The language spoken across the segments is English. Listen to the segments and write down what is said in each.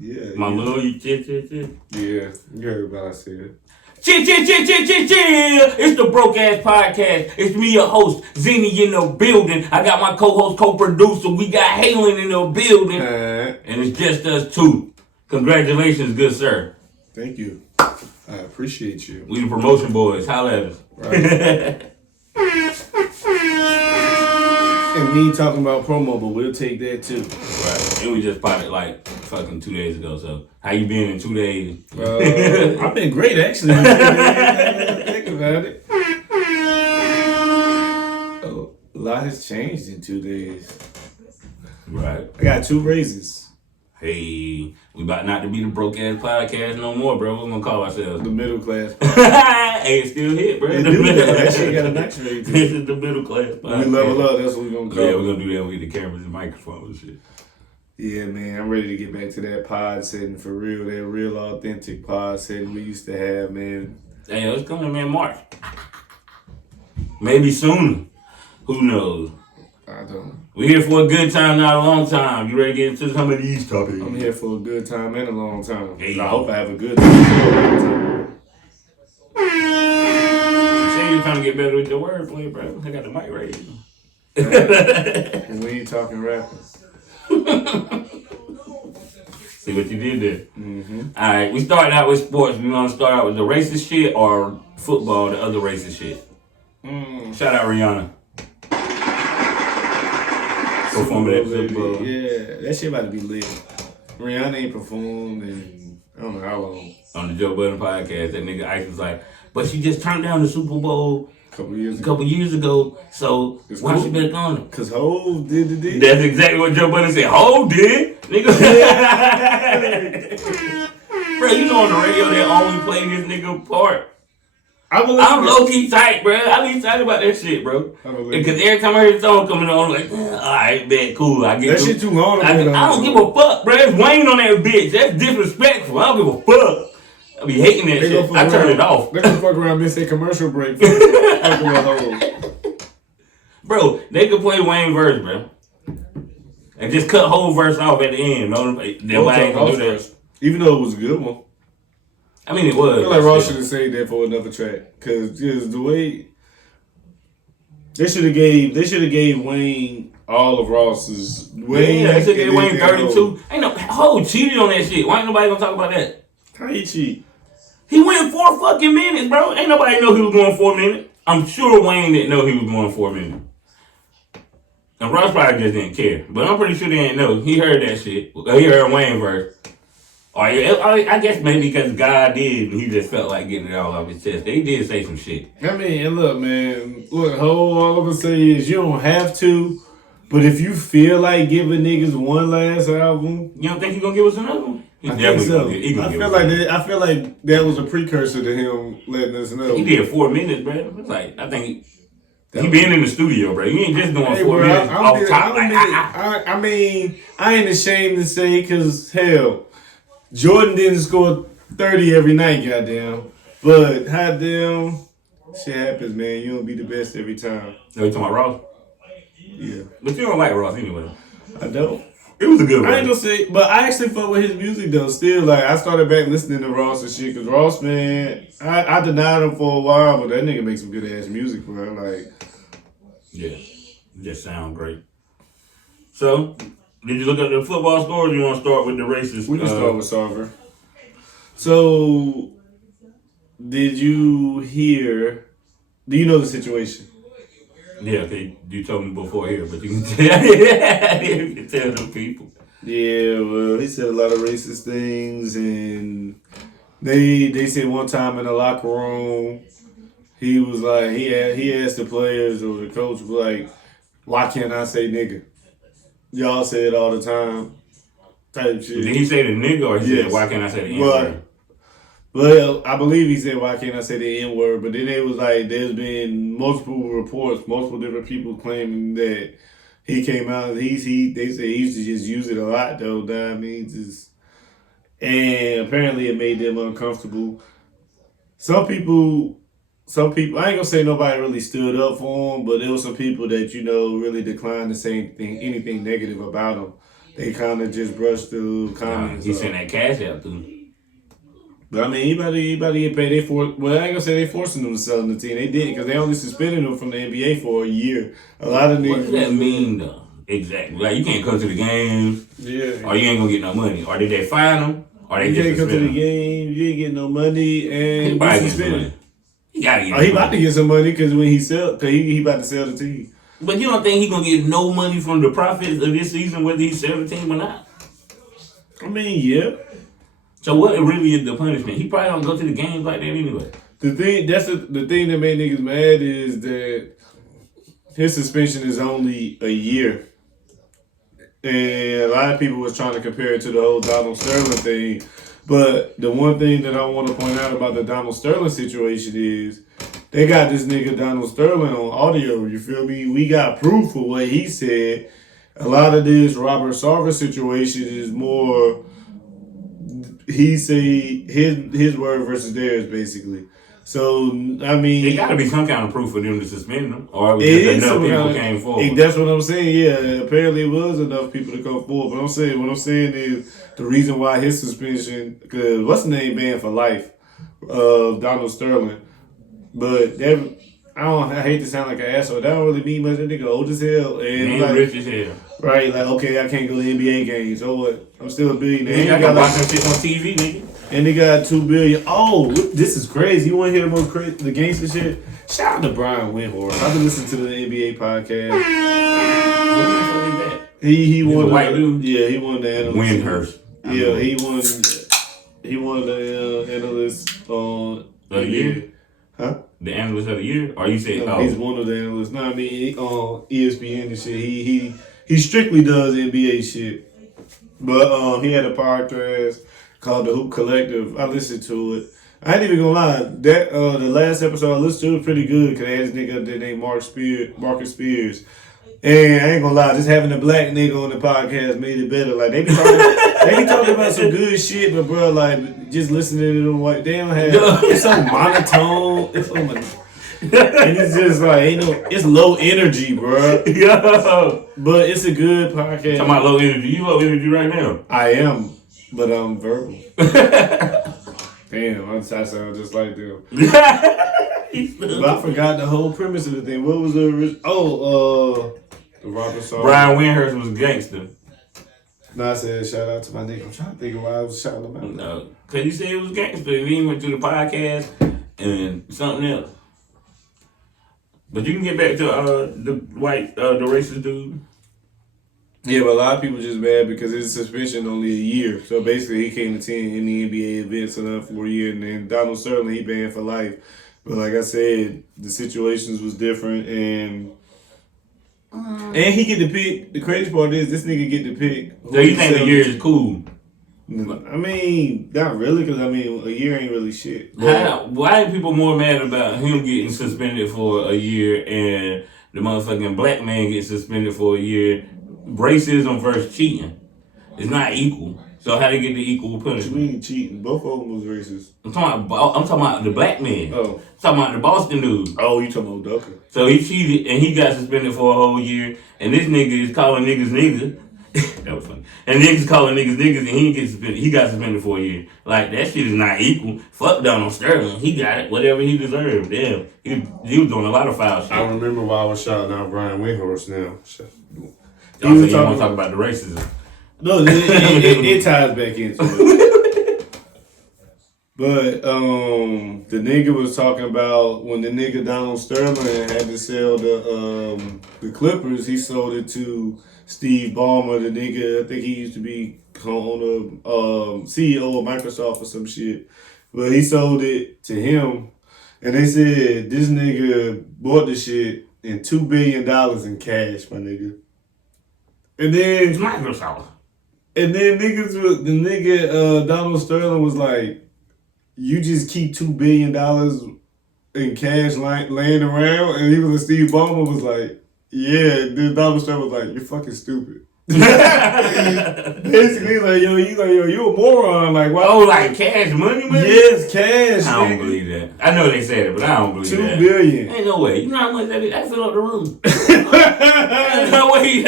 Yeah. My little chit. Yeah, you heard what I said. Chill. It's the Broke Ass Podcast. It's me, your host, Zenny in the building. I got my co-host, co-producer. We got Halen in the building. And it's just us two. Congratulations, good sir. Thank you. I appreciate you. We the promotion boys. Holla at us. Right. And we ain't talking about promo, but we'll take that too. Right. And we just popped like fucking 2 days ago. So how you been in 2 days? I've been great actually. Think about it. Oh, a lot has changed in 2 days. Right. I got 2 raises. Hey, we about not to be the Broke Ass Podcast no more, bro. What we gonna call ourselves? The middle class. Hey, it still hit, bro. That shit got a nice raise. This is the middle class podcast. We level up, that's what we gonna call it. Yeah, we're gonna do that with the cameras and microphones and shit. Yeah, man, I'm ready to get back to that pod setting for real. That real authentic pod setting we used to have, man. Hey, it's coming, man, March. Maybe sooner. Who knows? I don't. We're here for a good time, not a long time. You ready to get into some of these topics? I'm here for a good time and a long time. Hey. I hope I have a good time and a long time. You say you're trying to get better with the wordplay, bro. I got the mic right Right. And when you talking rapping. See what you did there. Mm-hmm. All right, we started out with sports. We want to start out with the racist shit or football, the other racist shit. Shout out Rihanna. Performing at the Super Bowl. Yeah, that shit about to be lit. Rihanna ain't performed in I don't know how long. On the Joe Budden podcast, that nigga Ice was like, but she just turned down the Super Bowl A couple years ago, so It's why cool. she back on it? Cause Hov did the deal. That's exactly what Joe Budden said. Hov did, nigga. Bro, you know on the radio they only play this nigga part. I'm low key tight, bro. I be excited about that shit, bro. Because every time I hear the song coming on, I'm like, alright, man, cool. I get that shit too long. I don't give a fuck, bro. It's Wayne on that bitch. That's disrespectful. I don't give a fuck. I be hating that shit. I turn it off. They gonna fuck around, miss a commercial break. Fucking with Hov. Bro, they could play Wayne verse, bro. And just cut whole verse off at the end. Nobody ain't gonna do that. Even though it was a good one. I mean, it was. I feel like Ross should have saved that for another track. Cause the way they should have gave Wayne all of Ross's. Wayne, yeah, they should have gave Wayne 32. Ain't no Hov cheated on that shit. Why ain't nobody gonna talk about that? How he cheat? He went 4 fucking minutes, bro. Ain't nobody know he was going 4 minutes. I'm sure Wayne didn't know he was going 4 minutes. And Ross probably just didn't care. But I'm pretty sure they didn't know. He heard that shit. He heard Wayne verse. Or I guess maybe because God did, he just felt like getting it all off his chest. They did say some shit. I mean, and look, man. Look, all I'm gonna say is you don't have to. But if you feel like giving niggas one last album, you don't think he's gonna give us another one? I think so. I feel like that was a precursor to him letting us know. He did 4 minutes, bro. It's like I think he been in the studio, bro. You ain't just doing 4 minutes off top. I mean, I ain't ashamed to say because hell, Jordan didn't score 30 every night, goddamn. But goddamn, shit happens, man. You don't be the best every time. No, you talking about Ross? Yeah. But you don't like Ross anyway. I don't. It was a good one. I ain't gonna say, but I actually fuck with his music though. Still, like I started back listening to Ross and shit. Cause Ross, man, I denied him for a while, but that nigga makes some good ass music, bro. Like, yeah, it just sound great. So, did you look at the football scores? Or you want to start with the racist? We can start with Sarver. So, did you hear? Do you know the situation? Yeah, okay. You told me before here, but you can tell them people. Yeah, well, he said a lot of racist things, and they said one time in the locker room, he was like, he asked the players or the coach, was like, why can't I say nigga? Y'all say it all the time. Type shit. Did he say the nigga or he said, why can't I say the N-word? Well, I believe he said, why can't I say the N-word? But then it was like, there's been multiple reports, multiple different people claiming that he came out, they say he used to just use it a lot though, that means and apparently it made them uncomfortable. Some people, I ain't gonna say nobody really stood up for him, but there were some people that, really declined to say anything negative about him. they kind of just brushed the comments. He sent that cash out through. But I mean, anybody get paid. Well, I ain't gonna say they forcing them to sell the team. They didn't because they only suspended them from the NBA for a year. A lot of niggas. What does that mean though? Exactly. Like you can't come to the games. Yeah. Or you ain't gonna get no money. Or did they fine them? Or they you just can't come to the them? game. You ain't getting no money, and He probably get some money. He gotta get. He about to get some money because when he sell, cause he about to sell the team. But you don't think he gonna get no money from the profits of this season, whether he sell the team or not? I mean, yeah. So what really is the punishment? He probably don't go to the games like that anyway. The thing that made niggas mad is that his suspension is only a year. And a lot of people was trying to compare it to the whole Donald Sterling thing. But the one thing that I want to point out about the Donald Sterling situation is they got this nigga Donald Sterling on audio, you feel me? We got proof of what he said. A lot of this Robert Sarver situation is more he say his word versus theirs, basically. So I mean, it got to be some kind of proof for them to suspend them, or it was just enough people came forward. That's what I'm saying. Yeah, apparently it was enough people to come forward. But what I'm saying is the reason why his suspension, because what's the name banned for life of Donald Sterling, but that. I hate to sound like an asshole. That don't really mean much. That nigga old as hell. And like, rich as hell. Right, like, okay, I can't go to NBA games. So what? I'm still a billionaire. Yeah, I can watch that shit on TV, nigga. And they got $2 billion. Oh, this is crazy. You want to hear the most crazy, the gangster shit? Shout out to Brian Windhorst. I've been listening to the NBA podcast. What the fuck is that? He won the white dude? Yeah, he won the analyst. Windhorst. Yeah, he won the analyst on the year. Huh? The analyst of the year? Or you say, he's one of the analysts. No, I mean, on ESPN and shit. He strictly does NBA shit. But he had a podcast called The Hoop Collective. I listened to it. I ain't even gonna lie. That the last episode I listened to was pretty good because they had this nigga up there named Marcus Spears. And I ain't gonna lie, just having a black nigga on the podcast made it better. Like they be talking about some good shit, but bro, like just listening to them, like they don't have it's so monotone. It's so and it's just like it's low energy, bro. Yo. But it's a good podcast. Talking about low energy. You low energy right now. I am, but I'm verbal. Damn, I sound just like them. But I forgot the whole premise of the thing. What was the the Robert Sarver. Brian Windhorst was a gangster. No, I said shout out to my nigga. I'm trying to think of why I was shouting him out. No, because he said it was gangster. And then he went to the podcast and something else. But you can get back to the white, the racist dude. Yeah, but a lot of people just mad because his suspension only a year. So basically, he can't attend any NBA events enough for a year. And then Donald Sterling, he banned for life. But like I said, the situations was different, and he get to pick. The crazy part is this nigga get to pick. So you think the year is cool? I mean, not really, because I mean, a year ain't really shit. Why are people more mad about him getting suspended for a year and the motherfucking black man getting suspended for a year? Racism versus cheating. It's not equal. So how they get the equal punishment? What you mean cheating? Both of them was racist. I'm talking about the black man. Oh. I'm talking about the Boston dude. Oh, you talking about Ducker. So he cheated and he got suspended for a whole year. And this nigga is calling niggas niggas. That was funny. And niggas calling niggas niggas and he gets suspended. He got suspended for a year. Like, that shit is not equal. Fuck Donald Sterling. He got it. Whatever he deserved. Damn. He was doing a lot of foul shit. I remember why I was shouting out Brian Windhorst now. You want to talk about the racism. No, it ties back into it. But the nigga was talking about when the nigga Donald Sterling had to sell the Clippers, he sold it to Steve Ballmer, the nigga. I think he used to be on the CEO of Microsoft or some shit. But he sold it to him, and they said this nigga bought the shit in $2 billion in cash, my nigga. And then It's Microsoft. And then Donald Sterling was like, you just keep $2 billion in cash laying around? And he was like, Steve Ballmer was like, yeah. And then Donald Sterling was like, you're fucking stupid. Basically, like, you a moron. Like, why? Oh, like cash money? Yes, cash. I don't believe that. I know they said it, but I don't believe that. $2 billion. Ain't no way. You know how much that is? I fill up the room. Ain't no way.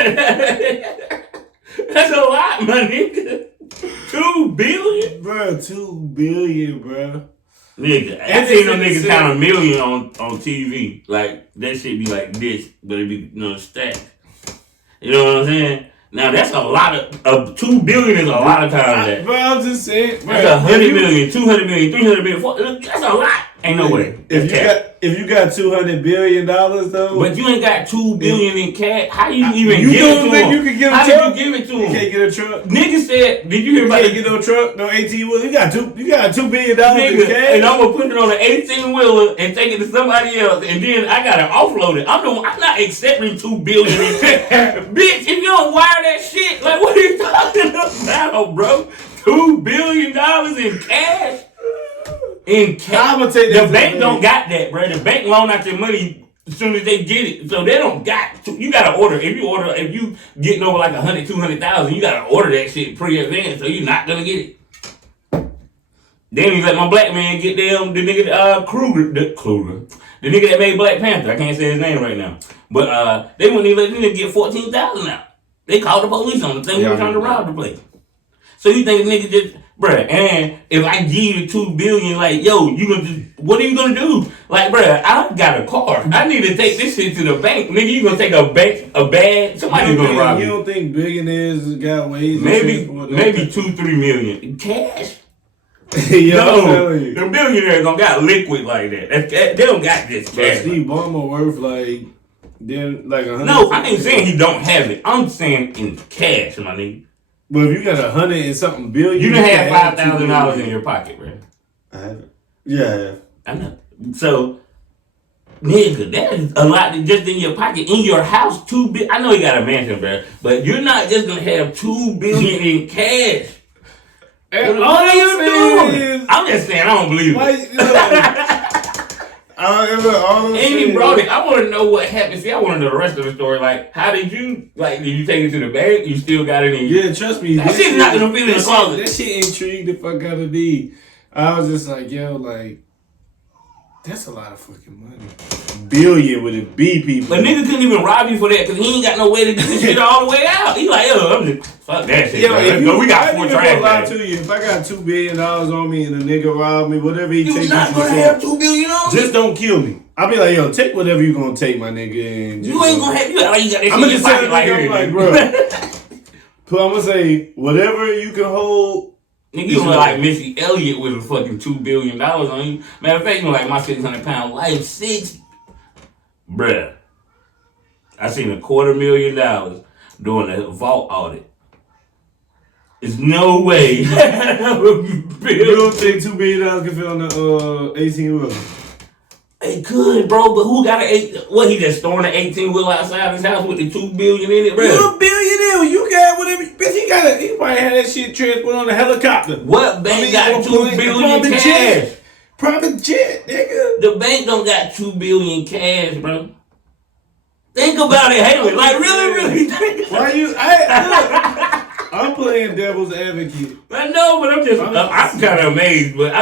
That's a lot, my nigga. 2 billion? Bro, 2 billion, bro. Nigga, I seen them niggas count a million on TV. Like, that shit be like this, but it be, stacked. You know what I'm saying? Now, that's a lot of 2 billion is a lot of times that. Bro, I'm just saying. Bro, that's 100 million, 200 million, 300 million. That's a lot. Ain't no way. If you got $200 billion though, but you ain't got 2 billion in cash. How you even give it to him? You can get a How truck? did you give it to him? You can't get a truck. Nigga said, did you hear about can't get no truck, no 18-wheeler. You got $2 billion in cash. And I'm gonna put it on an 18-wheeler and take it to somebody else, and then I gotta offload it. I'm not accepting 2 billion in cash. Bitch, if you don't wire that shit, like what are you talking about, bro? $2 billion in cash? In cash. I'm gonna take that. The bank don't got that, bro. The bank loan out your money as soon as they get it. So they don't got to, you gotta order. If you getting over like 100, 200,000, you gotta order that shit pre-advance, so you're not gonna get it. Then he let my black man get them, the nigga Kruger. The nigga that made Black Panther. I can't say his name right now. But they wouldn't even let the nigga get 14,000 out. They called the police on him, saying he was trying to rob the place. So you think the nigga just, bruh, and if I give you 2 billion, like, yo, what are you gonna do? Like, bruh, I got a car. I need to take this shit to the bank. Nigga, you gonna take a bag? Somebody's gonna rob you. You don't think billionaires got ways? Maybe 2-3 million cash. Yo, the billionaires don't got liquid like that. They don't got this cash. Steve Ballmer worth like 100. No, I ain't saying he don't have it. I'm saying in cash, my nigga. But if you got 100 and something billion, you done have $5,000 in your pocket, bro. I haven't. Yeah, I have. I know. So, nigga, that is a lot just in your pocket. In your house, 2 billion. I know you got a mansion, bro, but you're not just gonna have 2 billion in cash. And what are you doing? I'm just saying, I don't believe it. And he brought it. I want to know what happened. See, I want to know the rest of the story. Like, how did you take it to the bank? You still got it in? Yeah, trust me. That shit's not gonna be in the closet. That shit intrigued the fuck out of me. I was just like, yo, like, that's a lot of fucking money. Billion with a B, people. But nigga couldn't even rob you for that because he ain't got no way to get this shit all the way out. He like, yo, I'm just, fuck that shit. Yo, we got 4 trash bags. To you. If I got $2 billion on me and a nigga rob me, whatever he takes, you not gonna have $2 billion on just don't kill me. I'll be like, yo, take whatever you gonna take, my nigga. And you ain't gonna have, you got that shit I'm in your pocket like I'm like, bro. I'm gonna say, whatever you can hold. Nigga, you look like Missy Elliott with a fucking $2 billion on you. Matter of fact, you look like my 600-pound wife, 6. Bruh. I seen $250,000 doing a vault audit. There's no way. You don't think $2 billion can fit on the 18-wheeler? It could, bro, but who got he just storing an 18-wheeler outside his house with the $2 billion in it, bro? You're a billionaire. You got whatever. Bitch, he probably had that shit transported on a helicopter. What bank got $2 billion cash? Jet. Private jet, nigga. The bank don't got $2 billion cash, bro. Think about it, Haley. Like, really think about it. I'm playing devil's advocate. I know, but I'm kind of amazed, but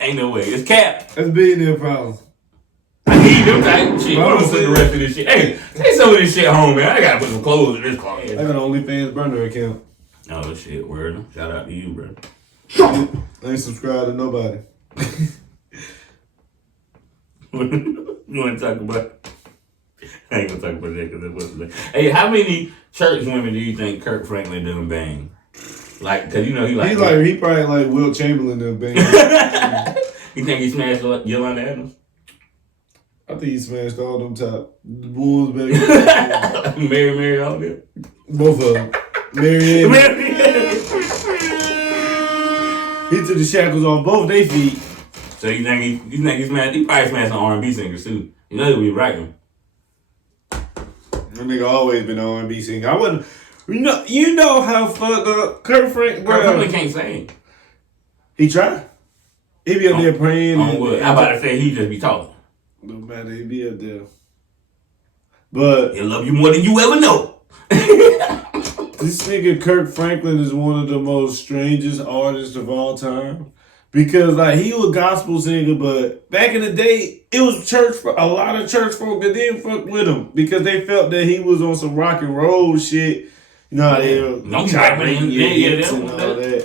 ain't no way. It's cap. That's billionaire problems. I need them type of shit. I'm gonna put the rest of this shit. Hey, take some of this shit home, man. I gotta put some clothes in this car. I got an OnlyFans burner account. Oh, shit. Word. Shout out to you, bro. I ain't subscribed to nobody. You want to talk about? I ain't gonna talk about that because it wasn't. Hey, how many church women do you think Kirk Franklin done bang? Like, cause you know he probably like Will Chamberlain done bang. You think he smashed Yolanda Adams? I think he smashed all them top bulls back. Mary, all them. Both of them. Mary. He took the shackles on both their feet. So you think he smashed? He probably smashed an R&B singer too. You know he'll be rapping. That nigga always been an R&B singer. I wouldn't. You know how fucked up Kirk Franklin can't sing. He tried. He be up there praying. On what? I'm about to say he just be talking. No matter, he be up there. But he'll love you more than you ever know. This nigga Kirk Franklin is one of the most strangest artists of all time. Because like he was a gospel singer, but back in the day, it was church for a lot of church folk that didn't fuck with him because they felt that he was on some rock and roll shit. You know how they Don't be chop rapping in in- your yeah, hips that- and all that.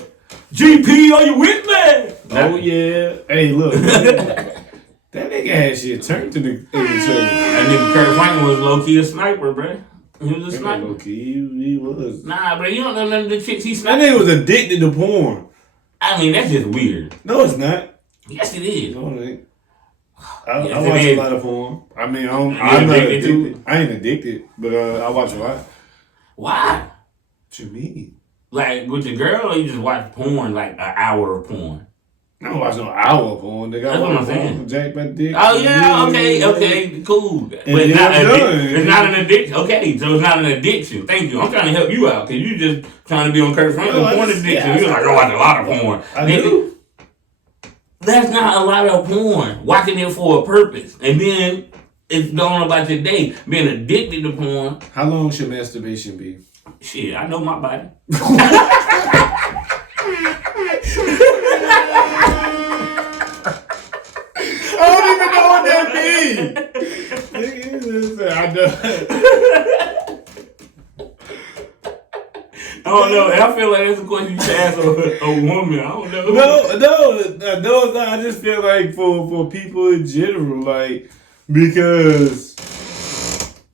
GP, are you with me? Oh yeah. Hey, look. That nigga had shit turned in the church. That nigga Kurt Franklin was low key a sniper, bro. He was a sniper. Okay, he was. Nah, bro, you don't know none of the chicks he That sniped. nigga was addicted to porn. I mean, that's just weird. No, it's not. Yes, it is. No, it ain't. I Yes, watch it a is. lot of porn. I mean, You I'm not addicted to addicted. I ain't addicted, but I watch a lot. Why? What you mean? Like with your girl, or you just watch porn like an hour of porn? I don't watch no hour of porn. Nigga, That's I what watch I'm saying. porn. Jack my dick. Oh yeah, okay, cool. But then it's not, I'm done. it's not an addiction. Okay, so it's not an addiction. Thank you. I'm trying to help you out because you just trying to be on Kurt Franklin No, I porn just- addiction. yeah, You're like, I watch a lot of porn. I Nigga, do. that's not a lot of porn. Watching it for a purpose, and then it's going about your day. Being addicted to porn. How long should masturbation be? Shit, I know my body. I don't even know what that means. I know. I don't know. I feel like that's a question you should ask a woman. I don't know. No, it's not. I just feel like for people in general, like, because,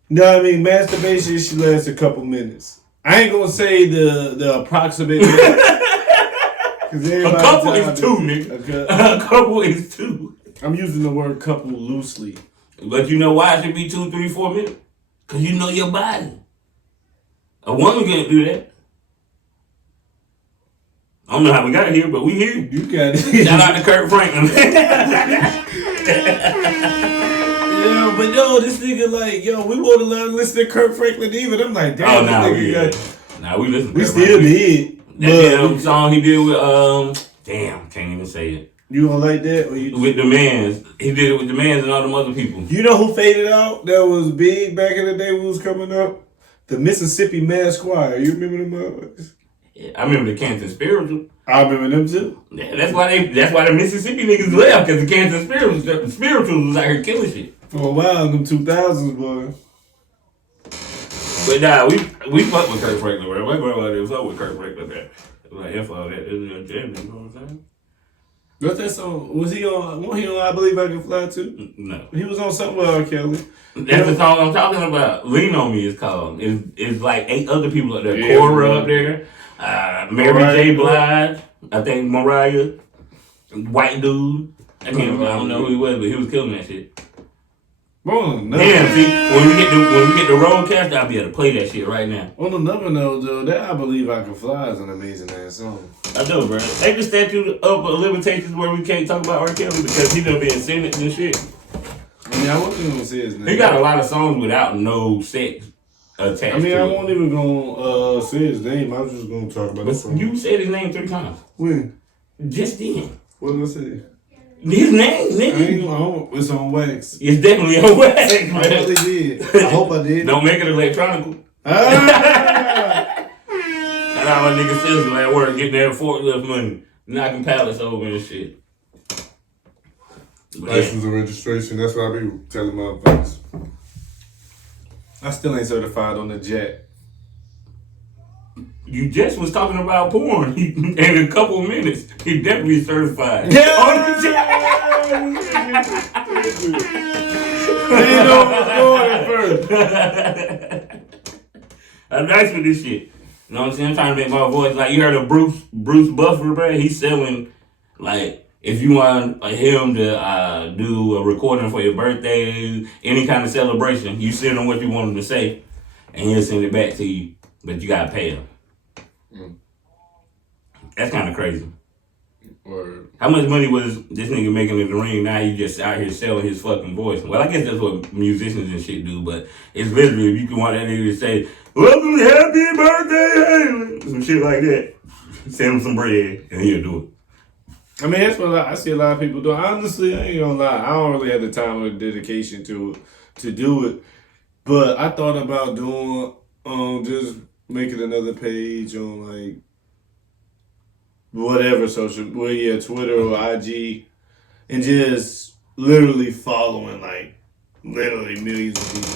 you know what I mean, masturbation should last a couple minutes. I ain't gonna say the approximate. A couple is two, nigga. A couple is two. I'm using the word couple loosely. But you know why it should be 2, 3, 4 minutes? Because you know your body. A woman can't do that. I don't know how we got here, but we here. You got it. Shout out to Kurt Franklin. Yeah, but yo, this nigga like, yo, we won't allow to listen to Kurt Franklin either. I'm like, damn, Oh, this nah, nigga we got. Nah, we listen to We Kurt still Franklin. did. That damn song he did with, damn, can't even say it. You don't like that? Or you With the Mans. He did it with the Mans and all them other people. You know who faded out that was big back in the day when it was coming up? The Mississippi Mass Choir. You remember them motherfuckers? Yeah, I remember the Canton Spiritual. I remember them too. Yeah, that's why the Mississippi niggas left, because the Canton Spirituals was out here killing shit. For a while, them 2000s, boy. But nah, we fuck with Kurt Franklin, bro. My grandmother fuck with Kurt Franklin, man. Like, F all that. It's a jam, you know what I'm saying? What's that song? Was he on I Believe I Can Fly too? No. He was on something with R. Kelly. That's the song I'm talking about. Lean on Me is called. It's like 8 other people up there. Yeah, Cora man. up there. Mary J. Blige. I think Mariah. White dude. I don't know who he was, but he was killing that shit. Bro, no. Damn, see, when we get the roadcast, I'll be able to play that shit right now. On another note, though, that I Believe I Can Fly is an amazing ass song. I know, bro. Take the statute of limitations where we can't talk about R. Kelly because he done been sentenced and shit. I mean, I wasn't even gonna say his name. He got a lot of songs without no sex attached. I mean, to I it. won't even gonna say his name. I was just gonna talk about the But song. you said his name 3 times. When? Just then. What did I say? His name, I ain't nigga. know. It's on wax. It's definitely a wax. I really did. I hope I did. Don't make it electronical. Ah! Shout out my nigga Sizzle at work getting that forklift money, knocking pallets over and shit. But yeah. License and registration. That's what I be telling motherfuckers. I still ain't certified on the jet. You just was talking about porn. In a couple of minutes, he definitely certified. Yeah. On the jet. I didn't know what was going at first. I'm nice with this shit. You know what I'm saying? I'm trying to make my voice like you heard of Bruce Buffer, bro. He's selling like if you want him to do a recording for your birthday, any kind of celebration, you send him what you want him to say, and he'll send it back to you. But you gotta pay him. That's kind of crazy. Word. How much money was this nigga making in the ring? Now he just out here selling his fucking voice. Well, I guess that's what musicians and shit do, but it's literally if you can want that nigga to say, "Welcome, happy birthday," some shit like that. Send him some bread and he'll do it. I mean, that's what I see a lot of people do. Honestly, I ain't gonna lie. I don't really have the time or the dedication to do it. But I thought about doing just making another page on like whatever social, well, yeah, Twitter or IG, and just literally following like literally millions of people.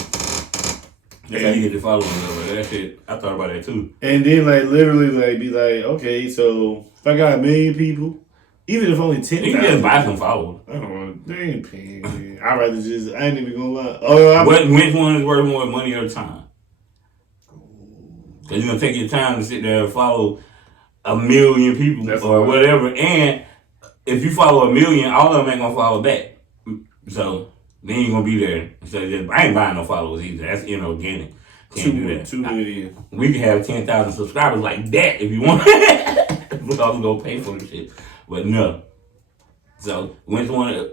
Yeah, you get the following number. That shit, I thought about that too. And then like literally like be like, okay, so if I got 1 million people, even if only 10,000, You can just buy some followers. I don't want. They ain't paying. Man. I'd rather just. I ain't even gonna lie. Oh, Which one is worth more, money or time? Because you're gonna take your time to sit there and follow 1 million people or whatever, and if you follow 1 million, all of them ain't gonna follow back. So then you're gonna be there. So just, I ain't buying no followers either. That's inorganic. Can't do that. 2 million. We could have 10,000 subscribers like that if you want. We're all gonna pay for the shit, but no. So which one is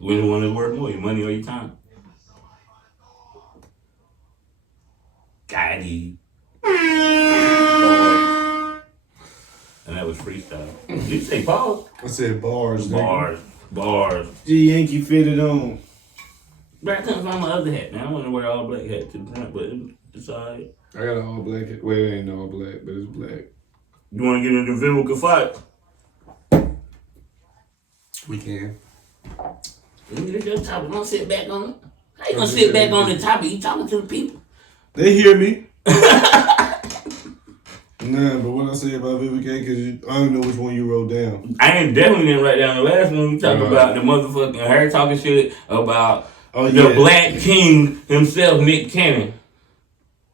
worth more, your money or your time? Gotti. And that was freestyle. Did you say pause? I said bars. Bars. G Yankee fitted on. But I couldn't find my other hat, man. I want to wear all black hat to the front, but it's alright. I got an all black hat. Well, it ain't all black, but it's black. You want to get into Vivica fight? We can. It's your topic. Don't sit back on it. How you gonna sit back on the topic? You talking to the people. They hear me. Nah, but what I say about Vivica, because I don't know which one you wrote down. I definitely didn't write down the last one. You talking about the motherfucking her talking shit about the Black King himself, Nick Cannon.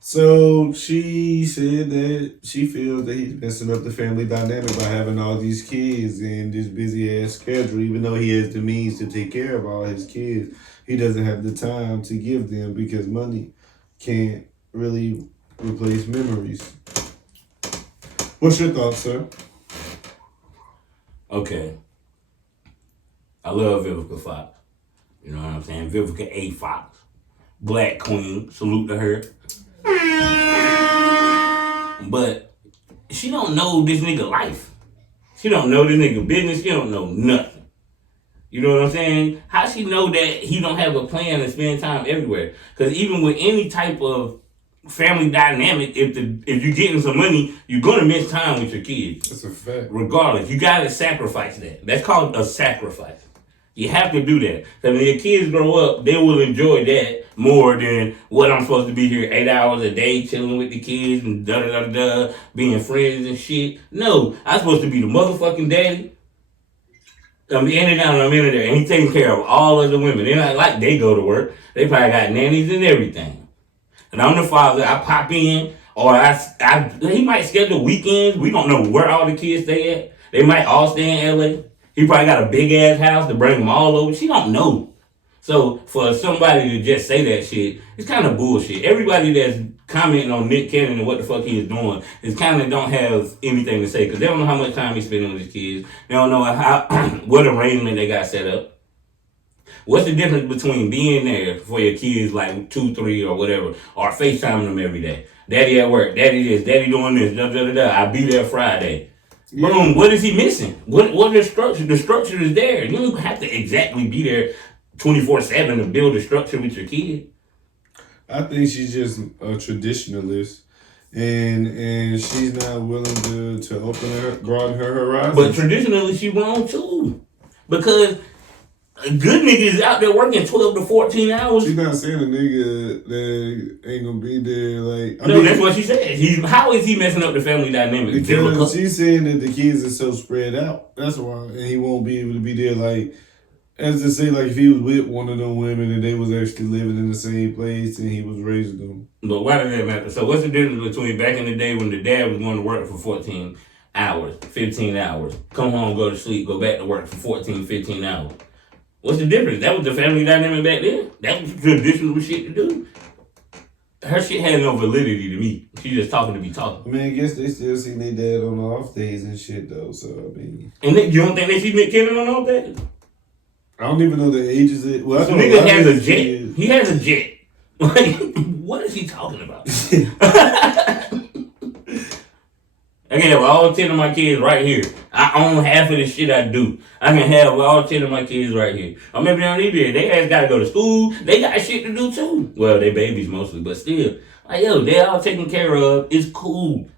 So she said that she feels that he's messing up the family dynamic by having all these kids and this busy ass schedule. Even though he has the means to take care of all his kids, he doesn't have the time to give them because money can't really replace memories. What's your thoughts, sir? Okay. I love Vivica Fox. You know what I'm saying? Vivica A. Fox. Black Queen. Salute to her. But she don't know this nigga life. She don't know this nigga business. She don't know nothing. You know what I'm saying? How she know that he don't have a plan to spend time everywhere? Because even with any type of family dynamic, if you're getting some money, you're gonna miss time with your kids. That's a fact. Regardless, you gotta sacrifice that. That's called a sacrifice. You have to do that. Because when your kids grow up, they will enjoy that more than what I'm supposed to be here 8 hours a day chilling with the kids and da-da-da-da, being friends and shit. No, I'm supposed to be the motherfucking daddy. I'm in and out, I'm in and there. And he taking care of all of the women. They're not like they go to work. They probably got nannies and everything. And I'm the father. I pop in, or he might schedule weekends. We don't know where all the kids stay at. They might all stay in LA. He probably got a big ass house to bring them all over. She don't know. So for somebody to just say that shit, it's kind of bullshit. Everybody that's commenting on Nick Cannon and what the fuck he is doing is kind of don't have anything to say because they don't know how much time he's spending with his kids. They don't know how what arrangement they got set up. What's the difference between being there for your kids like 2, 3 or whatever, or FaceTiming them every day? Daddy at work, daddy this, daddy doing this, da da da da. I'll be there Friday. Yeah. Boom, what is he missing? What is structure? The structure is there. You don't have to exactly be there 24/7 to build a structure with your kid. I think she's just a traditionalist. And she's not willing to broaden her horizons. But traditionally she wrong too. Because good niggas out there working 12 to 14 hours. She's not saying a nigga that ain't gonna be there. Like, no, that's what she said. How is he messing up the family dynamic? Because she's saying that the kids are so spread out. That's why, and he won't be able to be there. Like, as to say, like if he was with one of them women and they was actually living in the same place and he was raising them. But why does that matter? So what's the difference between back in the day when the dad was going to work for 14 hours, 15 hours, come home, go to sleep, go back to work for 14, 15 hours? What's the difference? That was the family dynamic back then. That was traditional shit to do. Her shit had no validity to me. She just talking to be talking. I mean, I guess they still see their dad on the off days and shit though. So I mean, and you don't think they see Nick Cannon on off days? I don't even know the ages. Well, so nigga has a jet. He has a jet. Like, what is he talking about? I can have all 10 of my kids right here. I own half of the shit I do. I can have all 10 of my kids right here. Or maybe they don't need it. They ass gotta go to school. They got shit to do too. Well, they babies mostly, but still. Like, yo, they all taken care of. It's cool.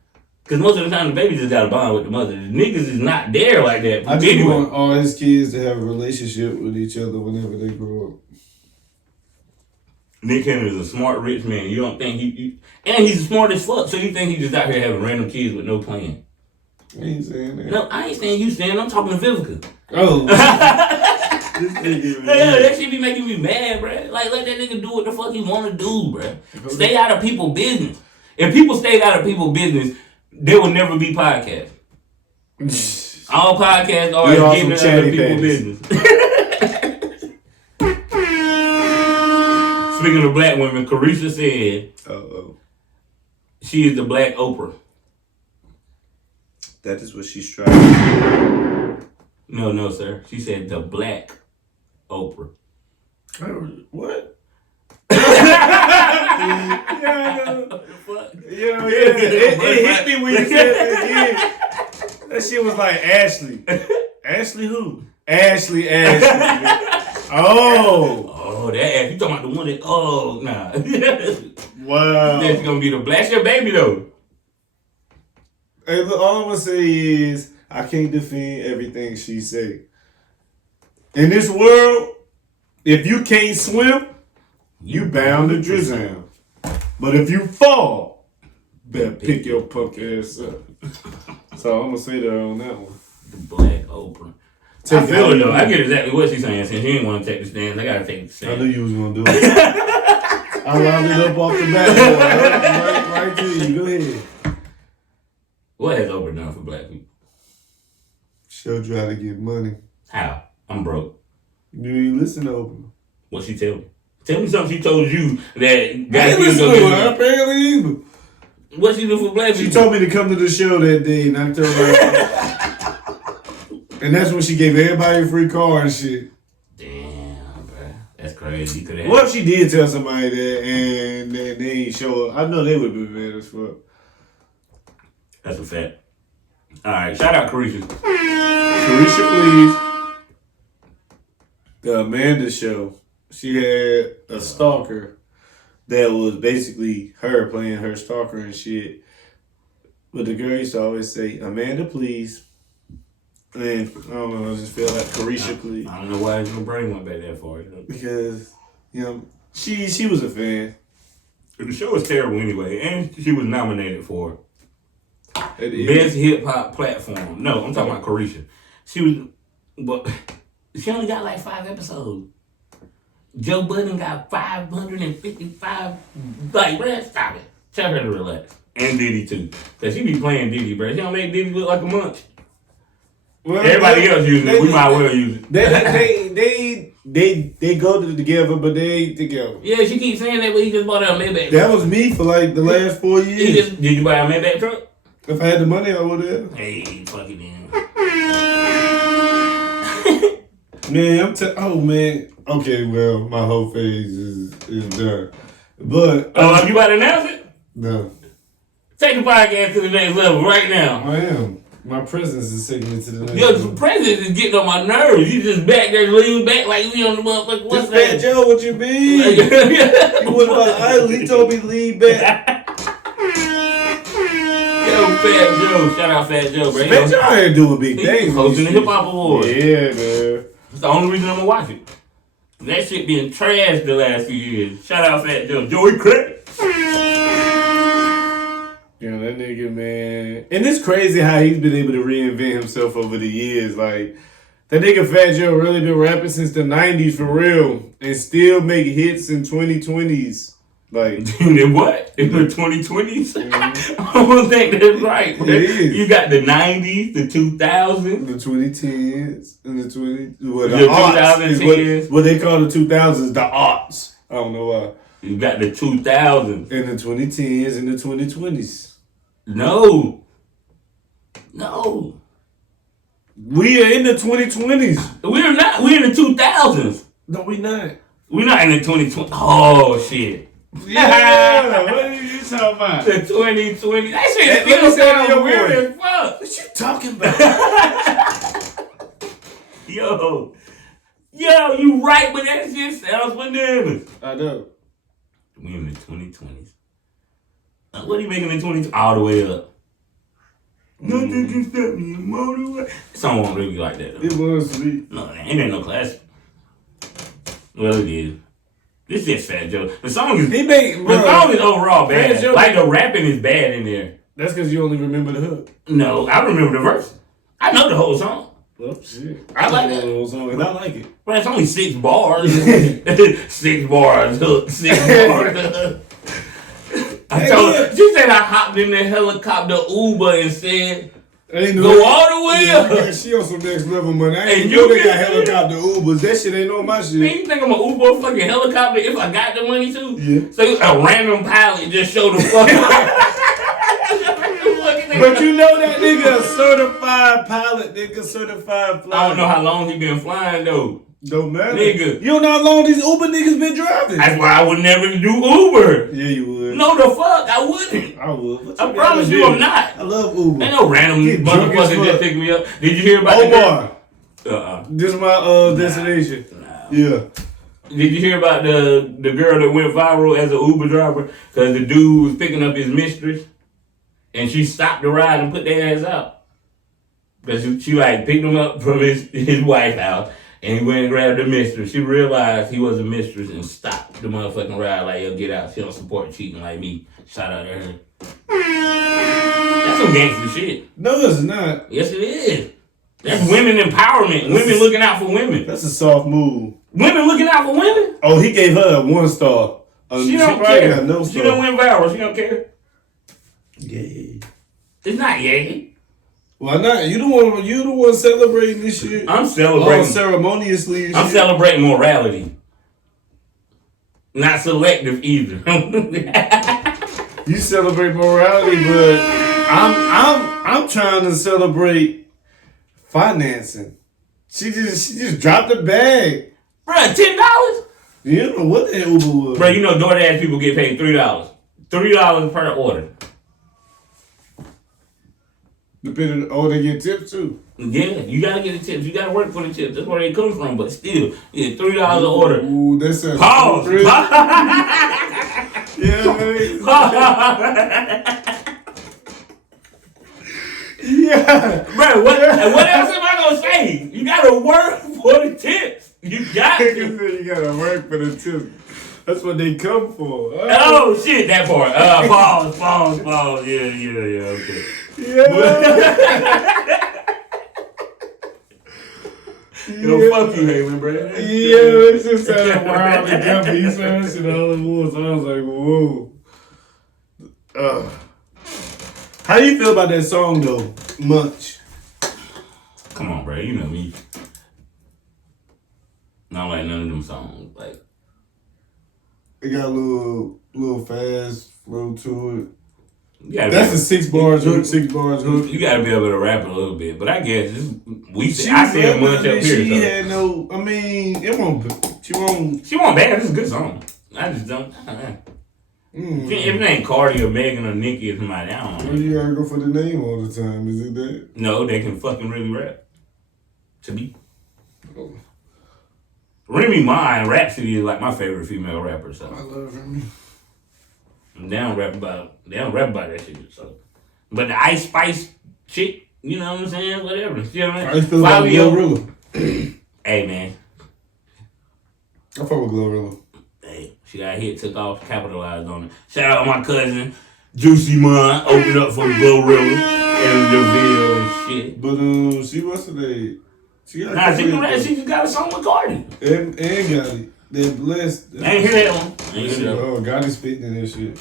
Because most of the time, the babies just got a bond with the mother. The niggas is not there like that. I just want all his kids to have a relationship with each other whenever they grow up. Nick Cannon is a smart, rich man. You don't think and he's smart as fuck, so you think he just out here having random kids with no plan. I ain't saying that. No, I ain't saying you saying, I'm talking to Vivica. Oh. That shit be making me mad, bro. Like, let that nigga do what the fuck he want to do, bro. Stay out of people's business. If people stayed out of people's business, there would never be podcasts. All podcasts are getting into other people's business. Speaking of black women, Carisha said she is the black Oprah. That is what she's trying to do. No, sir. She said the black Oprah. What? Yeah. It hit me when you said that again. That shit was like Ashley. Ashley who? Ashley. Oh, that ass. You talking about the one that, nah. Wow. That's gonna be the black. That's your baby, though. Hey, look, all I'm gonna say is I can't defend everything she say. In this world, if you can't swim, you bound to drown. But if you fall, better pick your punk ass up. So I'm gonna say that on that one. The black Oprah. I feel it though. I get exactly what she's saying. Since she didn't want to take the stand, I gotta take the stand. I knew you was gonna do it. I lined it up off the bat. Right to you. Go ahead. What has Oprah done for black people? Showed you how to get money. How? I'm broke. You ain't listen to Oprah. What she tell me? Tell me something she told you that I ain't listen to her apparently either. What she do for black people? She told me to come to the show that day, and I told her. And that's when she gave everybody a free car and shit. Damn, bro. That's crazy. What if she did tell somebody that and they ain't show up? I know they would be mad as fuck. That's a fact. Alright, shout out Carisha. Carisha, please. The Amanda show. She had a stalker that was basically her playing her stalker and shit. But the girl used to always say, Amanda, please. And I don't know, I just feel like Carisha, please. I don't know why your brain went back that far. Because, she was a fan. The show was terrible anyway, and she was nominated for Best Hip Hop Platform. No, I'm talking about Carisha. But she only got like 5 episodes. Joe Budden got 555. Like, bruh, stop it. Tell her to relax. And Diddy too. Cause she be playing Diddy, bruh. She don't make Diddy look like a munch. Well, everybody else using it. We might as well use it. They go together, but they ain't together. Yeah, she keeps saying that, but he just bought her a Maybach truck. That was me for like the last 4 years. Did you buy a Maybach truck? If I had the money, I would have. Hey, fuck it then. Man, oh man. Okay, well, my whole phase is done. But you about to announce it? No. Take the podcast to the next level right now. I am. My presence is taking it to the next level. Your presence is getting on my nerves. You just back there leaning back like we on the motherfucker. What's that? Fat Joe, what you mean? What about Idol? He told me to lean back. Yo, Fat Joe. Shout out Fat Joe, bro. Fat Joe out here doing big things. Hosting the Hip Hop Awards. Yeah, man. It's the only reason I'm gonna watch it. That shit being trashed the last few years. Shout out Fat Joe. Joey Craig. That nigga, man. And it's crazy how he's been able to reinvent himself over the years. Like, that nigga Fat Joe really been rapping since the 90s for real. And still make hits in 2020s. Like, in what? In the 2020s? I don't think that's right. It is. You got the 90s, the 2000s, the 2010s, and the 2010s. What they call the 2000s, the aughts. I don't know why. You got the 2000s. And the 2010s and the 2020s. No. We are in the 2020s. We're not. We're in the 2000s. No, we not. We're not in the 2020s. Oh, shit. Yeah, what are you talking about? The 2020. That shit still sounds weird as fuck. What you talking about? Yo, you right, but that shit sounds bananas. I know. We in the 2020s. What are you making in 2020? All the way up. Nothing can stop me. Motorway. Song won't really like that though. It was sweet. No, ain't that no classic. Well, it is. This is Fat Joe. The song is overall bad. Joe, like the rapping is bad in there. That's because you only remember the hook. No, I remember the verse. I know the whole song. Well, shit. I like that. The whole song, and I like it. But it's only 6 bars. 6 bars, hook, 6 bars. I told her, she said I hopped in the helicopter Uber and said, go all the way up. Yeah, she on some next level money. I ain't And know you they got get- helicopter Ubers. That shit ain't on my shit. Man, you think I'm gonna Uber a fucking helicopter if I got the money too? Yeah. So a random pilot just showed the fuck. But you know that nigga a certified pilot, nigga, certified flight. I don't know how long he been flying though. Don't matter. Nigga. You don't know how long these Uber niggas been driving. That's why I would never do Uber. Yeah, you would. No, the fuck, I wouldn't. I would. What I you promise gotta you do? I'm not. I love Uber. Ain't no random Get drunk as motherfucker fuck. just pick me up. Did you hear about Omar. the girl? This is my destination. Nah. Yeah. Did you hear about the girl that went viral as an Uber driver? Because the dude was picking up his mistress and she stopped the ride and put their ass out. Because she like picked him up from his wife's house and he went and grabbed the mistress. She realized he was a mistress and stopped the motherfucking ride like, yo, get out. She don't support cheating like me. Shout out to her. That's some gangster shit. No, it's not. Yes, it is. That's women empowerment. Women looking out for women. That's a soft move. Women looking out for women? Oh, he gave her a 1 star. She don't probably care. got no She star. don't win viral. She don't care. Yeah. It's not yay. Why not? You the one celebrating this shit. I'm All celebrating. ceremoniously and I'm shit. celebrating morality. Not selective either. You celebrate morality, but I'm trying to celebrate financing. She just dropped the bag. Bruh, $10? You don't know what that Uber was. Bruh, you know DoorDash people get paid $3. $3 per order. Depending on, they get tips too. Yeah, you gotta get the tips. You gotta work for the tips. That's where they come from. But still, yeah, $3 an order. Ooh, that sounds Pause. crazy. Yeah, man. Yeah. Bro, what else am I gonna say? You gotta work for the tips. You got You to. said you gotta work for the tips. That's what they come for. Oh shit, that part. Pause. Yeah, okay. Yeah. Yo, fuck you, Heyman, bro. Yeah, it just sounded wild and jumpy. He said that shit all at once. I was like, whoa. How do you feel about that song though? Much. Come on, bro. You know me. I don't like none of them songs. Like, It got a little fast flow to it. you gotta That's be, a 6 bars hook, 6 bars hook. you gotta be able to rap a little bit. But I guess I see rapping, it much up and here. She So. had no. I mean, it won't. She won't. She won't bad. It's a good song. I just don't. If it ain't Cardi or Megan or Nicki or somebody, I don't Well, know. you gotta go for the name all the time. Is it that? No, they can fucking really rap. To me. Oh. Remy Ma and Rhapsody is like my favorite female rapper. So. I love him. They don't rap about that shit. So, but the Ice Spice chick, you know what I'm saying? Whatever. You know what I I mean? feel like Fabio- Glorilla. Hey man, I fuck with Glorilla. hey, she got hit, took off, capitalized on it. Shout out to my cousin Juicy Mon, opened up for Glorilla and DeVille and shit. But she what's her name? She got Nah, she can rap. She just got a song with Cardi. and Gotti. They're blessed. I ain't hear that one. I ain't hear that one. Oh, Gotti's spitting in that shit.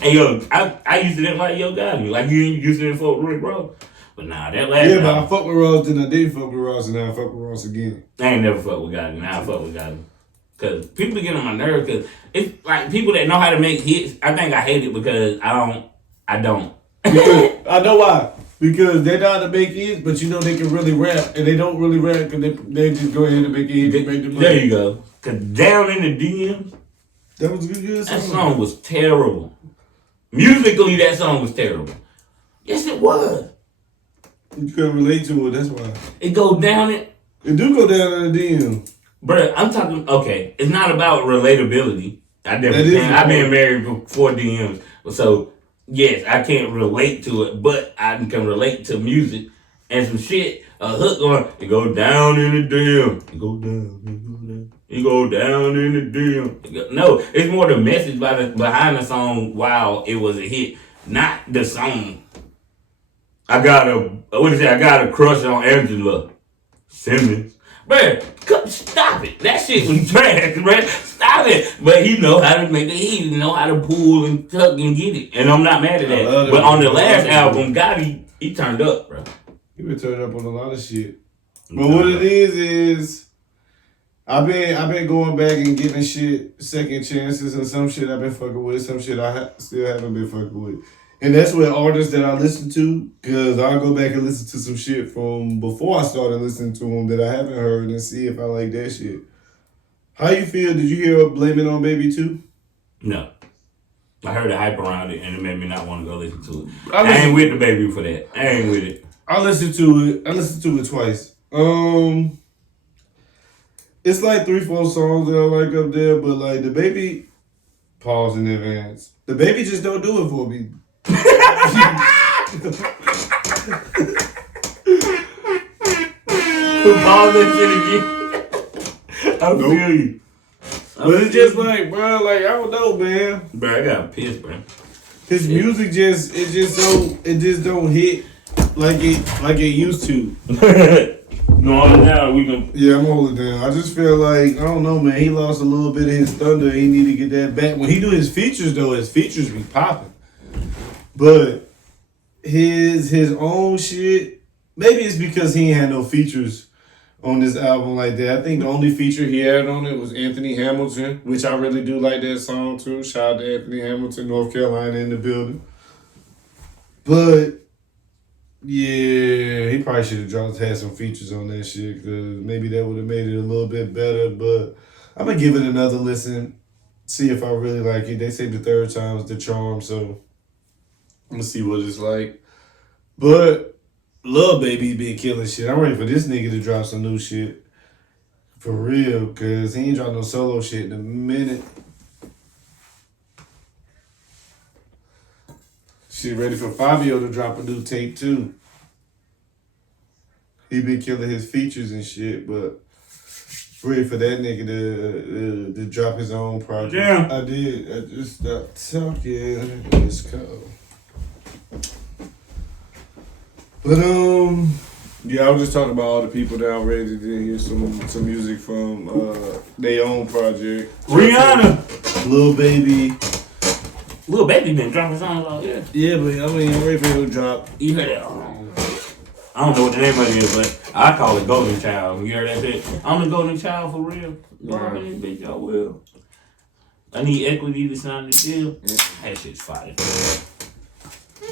Hey yo, I used to didn't like Yo Gotti, like you used to didn't fuck with Rick Ross. But nah, that last Yeah, but I album, fuck with Ross, then I didn't fuck with Ross, and now I fuck with Ross again. I ain't never fuck with Gotti. Now I fuck with Gotti. Cause people get on my nerves. Cause it's like people that know how to make hits. I think I hate it because I don't. Because, I know why. Because they know how to make hits, but you know they can really rap, and they don't really rap because they just go ahead and make a hit and make the money. There you go. Cause Down in the DMs, That was a good that song. song was terrible. Musically, that song was terrible. Yes, it was. You couldn't relate to it, that's why. It goes down it. It do go down in the DM. Bruh, I'm talking, okay, it's not about relatability. I've been married for 4 DMs. So, yes, I can't relate to it, but I can relate to music and some shit a hook going, it go down in the dam. It go down, it go down. It go down in the dam. No, it's more the message behind the song while it was a hit, not the song. I got a crush on Angela Simmons. Bruh, stop it. That shit was trash, bruh. Stop it. But he know how to make it. He know how to pull and tuck and get it. And I'm not mad at that. But on the last album, Gotti, he turned up, bro. He been turned up on a lot of shit. But what it is I've been going back and giving shit second chances, and some shit I've been fucking with, some shit I still haven't been fucking with. And that's with artists that I listen to, because I'll go back and listen to some shit from before I started listening to them that I haven't heard and see if I like that shit. How you feel? Did you hear Blame It On Baby 2? No. I heard the hype around it and it made me not want to go listen to it. I ain't with the baby for that. I ain't with it. I listened to it twice. It's like 3-4 songs that I like up there, but like the baby, pause in advance. The baby just don't do it for me. Pause that shit again. I feel you. But it's just like, bro, like I don't know, man. Bro, I got pissed, bro. His music just don't hit like it used to. No, now we can. Yeah, I'm holding down. I just feel like, I don't know, man. He lost a little bit of his thunder. He need to get that back. When he do his features, though, his features be popping. But his own shit, maybe it's because he ain't had no features on this album like that. I think the only feature he had on it was Anthony Hamilton, which I really do like that song too. Shout out to Anthony Hamilton, North Carolina in the building. But yeah, he probably should have had some features on that shit, because maybe that would have made it a little bit better. But I'm going to give it another listen, see if I really like it. They say the third time's the charm, so I'm going to see what it's like. But Lil Baby been killing shit. I'm ready for this nigga to drop some new shit. For real, because he ain't dropped no solo shit in a minute. Shit, ready for Fabio to drop a new tape too. He been killing his features and shit, but ready for that nigga to drop his own project. Yeah. I did. I just stopped talking. It's cold. But yeah, I was just talking about all the people that I'm ready to hear some music from their own project. Rihanna, Lil Baby. Lil Baby been dropping songs out here. Yeah, but I mean, I'm ready for him to drop. You heard that? I don't know what the name of it is, but I call it Golden Child. You heard that shit? I'm the Golden Child for real. Go up in this bitch, I will. I need equity to sign the deal. That shit's fire.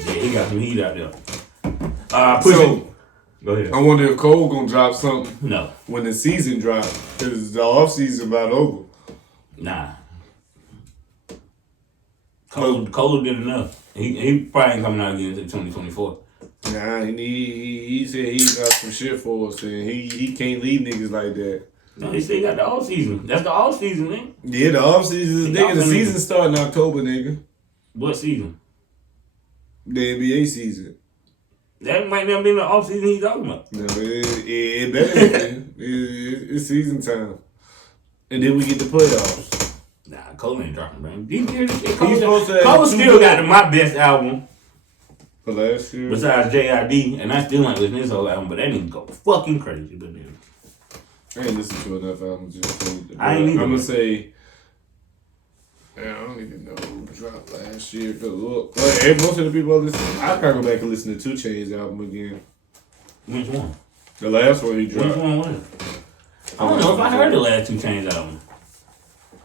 Yeah, he got some heat out there. Go ahead. I wonder if Cole gonna drop something. No. When the season drop, because the off season about over. Nah. Cole did enough. He probably ain't coming out again until 2024. Nah, he said he got some shit for us, and he can't leave niggas like that. No, he still got the off season. That's the off season, man. Yeah, the off season, nigga. The season start in October, nigga. What season? The NBA season. That might not be the off season he's talking about. No, it better be. It's season time, and then we get the playoffs. Nah, Cole ain't dropping, man. Cole still got my best album. For last year? Besides J.I.D., and I still ain't listening to his whole album, but that nigga go fucking crazy. But then I ain't listened to enough albums. I ain't either. I'm going to say, I don't even know who dropped last year. Cause look, like, most of the people I listen to, I gotta go back and listen to 2 Chainz album again. Which one? The last one he dropped. Which one was it? I don't know if I heard the last 2 Chainz album.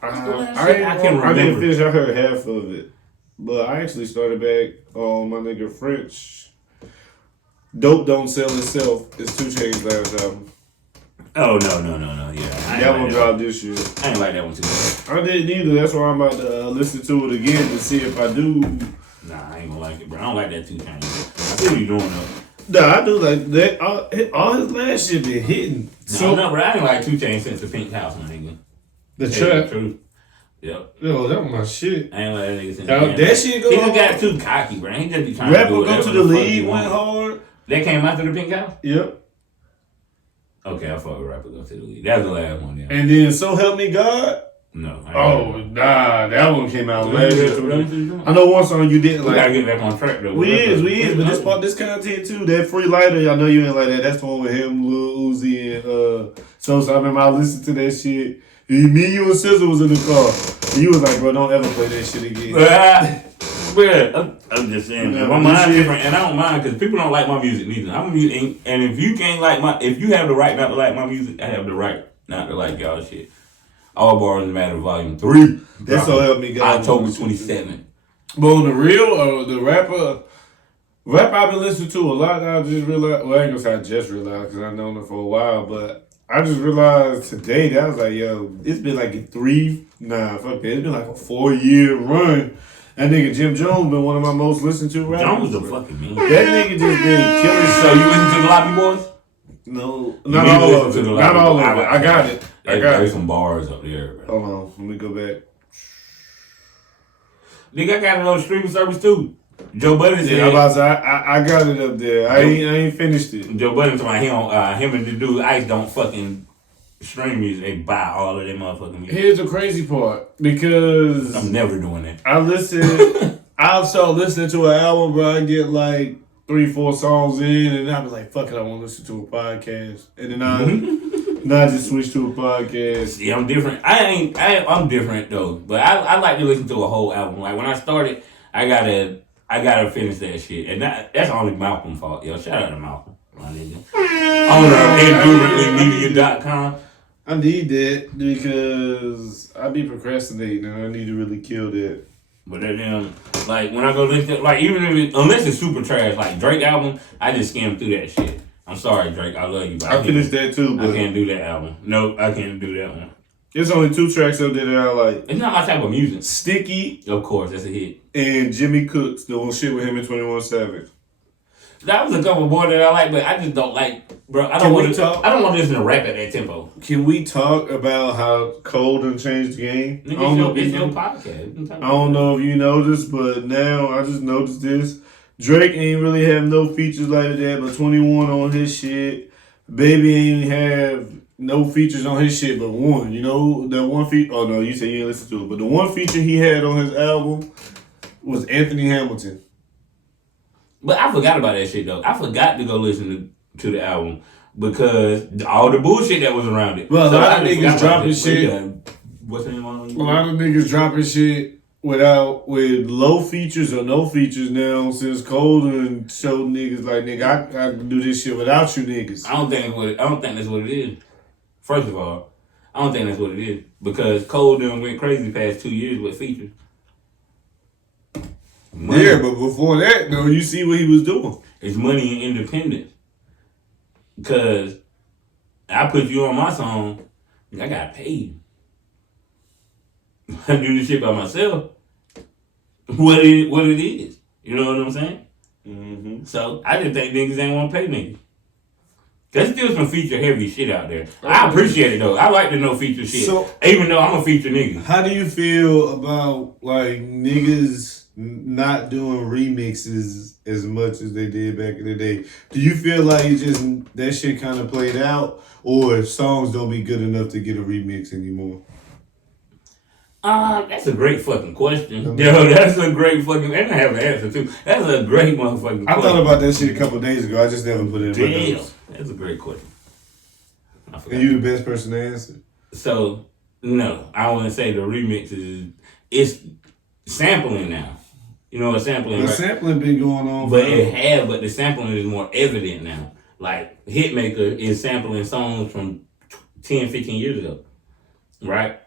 I can't remember. I didn't finish. I heard half of it. But I actually started back on my nigga French. Dope Don't Sell Itself is 2 Chainz last album. Oh, no. Yeah. That one dropped this year. I ain't like that one too much. I didn't either. That's why I'm about to listen to it again to see if I do. Nah, I ain't gonna like it, bro. I don't like that 2 Chainz. I see what you doing, though. Nah, I do like that. All his last shit been hitting. No, bro. I ain't like 2 Chainz since the Pink House, my nigga. The trap. Truth. Yep. Yo, that was my shit. I ain't like that nigga since that shit go hard. He hard. just got too cocky, bro. He just be trying Rapper to do Go to the League went hard. That came after the Pink House? Yep. Okay, I fuck with rapper go to the league. That was the last one. Yeah. And then So Help Me God. No. That one came out last year. I know one song you didn't we like. Gotta get back on track though. We is, but this content too. That Free Lighter, I know you ain't like that. That's the one with him, Lil Uzi, and so I remember I listened to that shit. Me, you, and SZA was in the car. And you was like, bro, don't ever play that shit again. I'm just saying, Yeah, my mind's different, and I don't mind because people don't like my music neither. And if you can't like if you have the right not to like my music, I have the right not to like y'all shit. All Bars Matter Volume 3. That's So Help Me God. October 27th. But on the real, the rapper I've been listening to a lot. I just realized, well, I ain't gonna say I just realized because I've known him for a while, but I just realized today that I was like, yo, it's been like it's been like a 4-year run. That nigga Jim Jones been one of my most listened to rappers. Jones a fucking man. That nigga just been killing shit. So you listen to the Lobby Boys? No, not all of it. Not all of it. I got it. There's some bars up there, bro. Hold on, let me go back. Nigga, I got it on streaming service too. Joe Budden said. I got it up there. I ain't finished it. Joe Budden told him and the dude Ice don't fucking stream music. They buy all of them motherfucking music. Here's the crazy part, because I'm never doing that. I'll start listening to an album, bro. I get like 3-4 songs in, and I'll be like, fuck it, I want to listen to a podcast. And then I just switch to a podcast. Yeah, I'm different. I'm different though. But I like to listen to a whole album. Like when I started, I gotta finish that shit. And that's only Malcolm's fault, yo. Shout out to Malcolm, my nigga. Owner of EndurantlyMedia.com. I need that because I be procrastinating and I need to really kill that. But then, like, when I go listen to, like, even if unless it's super trash, like Drake album, I just skim through that shit. I'm sorry, Drake, I love you, but I finished that too, but I can't do that album. Nope, I can't do that one. There's only 2 tracks up there that I like. It's not my type of music. Sticky. Of course, that's a hit. And Jimmy Cooks, the one shit with him and 21 Savage. That was a couple more that I like, but I just don't like, bro. I don't want to listen to rap at that tempo. Can we talk about how Cole done changed the game? It's your podcast. I don't know if you noticed, but now I just noticed this. Drake ain't really have no features like that, but 21 on his shit. Baby ain't have no features on his shit but one. You know, that one feature. Oh no, you said you didn't listen to it. But the one feature he had on his album was Anthony Hamilton. But I forgot about that shit though. I forgot to go listen to the album because all the bullshit that was around it. Well, a lot of niggas dropping shit. What's the name on you? A lot of niggas dropping shit with low features or no features now since Cole and showed niggas like, nigga, I can do this shit without you niggas. I don't think that's what it is. First of all, I don't think that's what it is because Cole done went crazy past 2 years with features. Money. Yeah, but before that, though, you see what he was doing. It's money and independence. Because I put you on my song, I got paid. I do this shit by myself. What it is. You know what I'm saying? Mm-hmm. So I just think niggas ain't want to pay niggas. There's still some feature heavy shit out there. I appreciate it though. I like to know feature shit. So, even though I'm a feature nigga. How do you feel about like niggas not doing remixes as much as they did back in the day? Do you feel like that shit kind of played out, or songs don't be good enough to get a remix anymore? That's a great fucking question. Yo, that's a great fucking, and I have an answer too. That's a great motherfucking question. I thought about that shit a couple days ago. I just never put it in my notes. That's a great question. And you the best person to answer. So, no, I want to say the remix it's sampling now. You know what sampling? The sampling been going on, but but the sampling is more evident now. Like Hitmaker is sampling songs from 10, 15 years ago, right?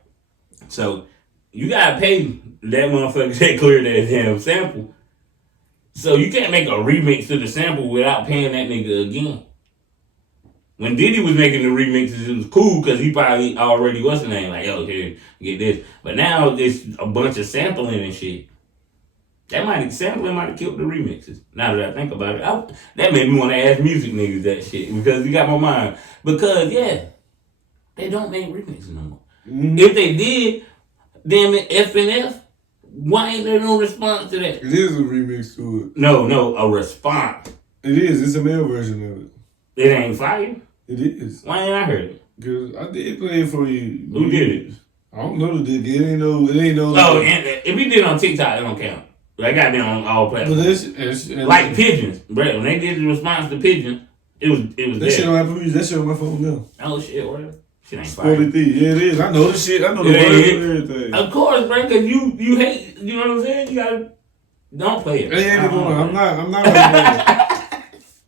So you gotta pay that motherfucker to clear that damn sample. So you can't make a remix to the sample without paying that nigga again. When Diddy was making the remixes, it was cool because he probably already what's the name, like, yo, here, get this. But now it's a bunch of sampling and shit. Sampling might have killed the remixes. Now that I think about it, that made me want to ask music niggas that shit because you got my mind. Because yeah, they don't make remixes no more. Mm-hmm. If they did, damn it, F and F, why ain't there no response to that? It is a remix to it. No, a response. It is. It's a male version of it. It ain't fire. It is. Why ain't I heard it? Because I did play it for you. Who did it? I don't know who did it. It ain't no. No, and if he did it on TikTok, it don't count. I got them on all But platforms. it's Like Pigeons, bro. When they did the response to Pigeons, it was that there. shit on Apple Music. That shit on my phone now. Oh shit, whatever. Shit ain't fire. 43. Yeah, it is. I know the shit. I know the Yeah, words yeah. and everything. Of course, bro, because you hate, you know what I'm saying? You gotta, don't play it. I'm not gonna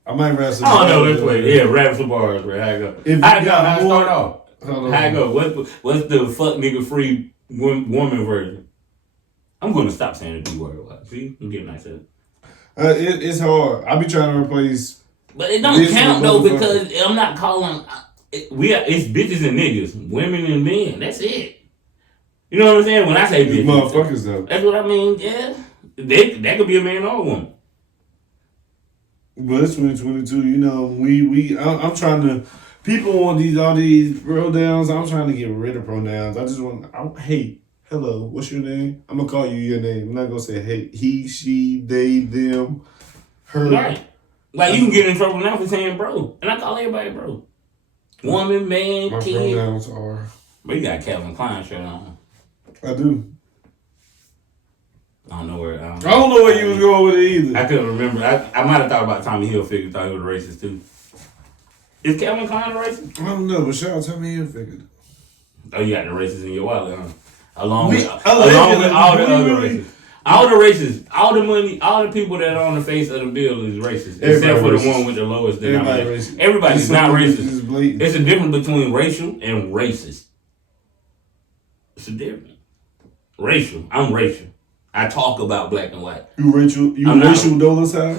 I might rap some. I don't know, let's play it. Yeah, rap some bars, bro. How it go? How it start off? How it go? What's the fuck nigga free woman version? I'm gonna stop saying the D word. See? I'm getting nice at it. It's hard. I be trying to replace. But it don't count though because I'm not calling. It's bitches and niggas, women and men. That's it. You know what I'm saying? When I say bitches, motherfuckers though. that's what I mean. Yeah, that could be a man or a woman. But it's 2022. You know, I'm trying to. People want all these pronouns. I'm trying to get rid of pronouns. I just want. Hey, hello. What's your name? I'm gonna call you your name. I'm not gonna say hey, he, she, they, them, her. Right. Like you can get in trouble now for saying bro, and I call everybody bro. Woman, man, My kid. pronouns are. But you got a Calvin Klein shirt on. I do. I don't know where. I don't know where you was going with it either. I couldn't remember. I might have thought about Tommy Hilfiger. Thought he was racist too. Is Calvin Klein racist? I don't know, but shout out to me and figured. Oh, you got the racists in your wallet, huh? Along with all the other races. All the races, all the money, all the people that are on the face of the bill is racist. Except for the one with the lowest denomination. Everybody's not racist. It's a difference between racial and racist. It's a difference. Racial. I'm racial. I talk about black and white. You racial dollar sign?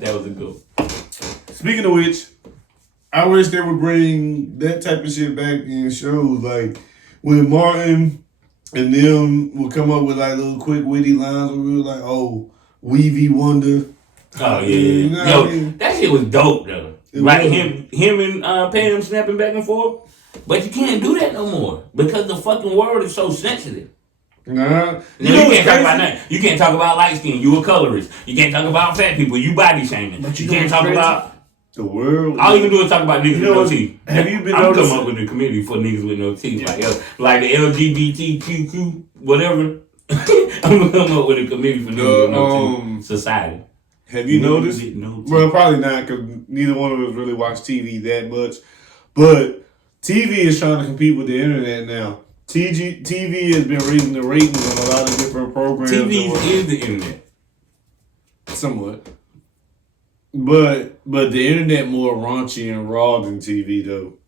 That was a good one. Speaking of which, I wish they would bring that type of shit back in shows. Like when Martin and them would come up with like little quick witty lines where we were like, oh, Weavy Wonder. Oh yeah. You know Yo, what I mean? that shit was dope though. It Like was. him and Pam snapping back and forth. But you can't do that no more because the fucking world is so sensitive. Nah. You can't talk about nothing. You can't talk about light skin. You a colorist. You can't talk about fat people. You body shaming. But you can't talk about the world. all you can do is talk about niggas with no teeth. Have you been I'm noticing? coming up with a committee for niggas with no teeth, like the LGBTQ whatever. I'm gonna come up with a committee for niggas with no teeth. Society. Have you noticed? Well, probably not, because neither one of us really watch TV that much. But TV is trying to compete with the internet now. TV has been raising the ratings on a lot of different programs. TV is the internet. Somewhat. But the internet more raunchy and raw than TV, though.